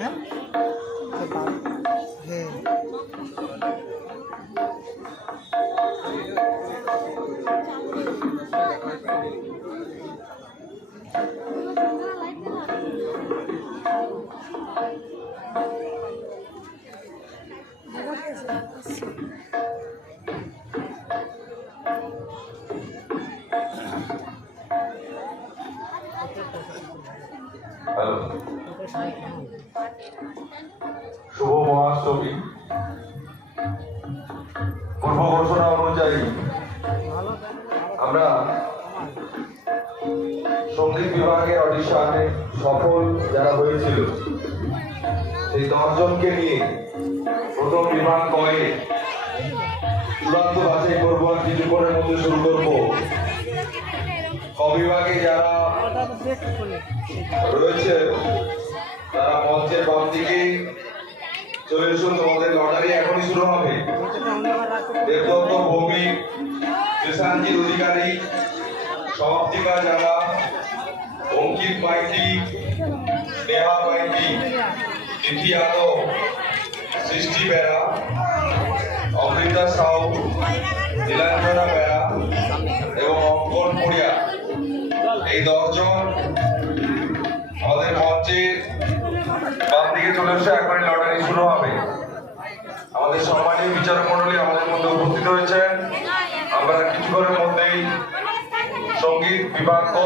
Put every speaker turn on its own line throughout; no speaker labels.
Hả? Thank you.
Hello. শুভ মহাষ্টমী। পূর্ব ঘোষণা অনুযায়ী আমরা সংগীত বিভাগের অডিশনে সফল যারা হয়েছিল, সেই দশজনকে নিয়ে প্রথম বিভাগ কয়ে চূড়ান্ত বাছাই করব আর কিছুক্ষণের মধ্যে শুরু করব। কবিভাগে যারা রয়েছে, তারা মঞ্চের বাম দিকে চলে এসুন তোমাদের লটারি এখনই শুরু হবে। দেবদত্ত ভৌমিক সুশান্তির অধিকারী সমাপ্তিকা যারা, অঙ্কিত মাইতি, নেহা মাইতি তিথি সৃষ্টি বেড়া অমৃতা সাউ, নীলাঞ্জনা এই দশজন আমাদের মঞ্চে বাম দিকে চলে এসে একবারে লটারি শুরু হবে। আমাদের সম্মানীয় বিচারক মন্ডলী আমাদের মধ্যে উপস্থিত হয়েছেন আমরা কিছুক্ষণের মধ্যেই সংগীত বিভাগ ক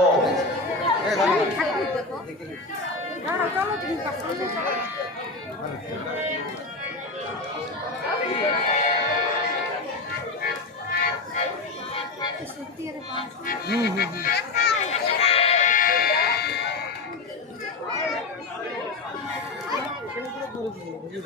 我是我不是。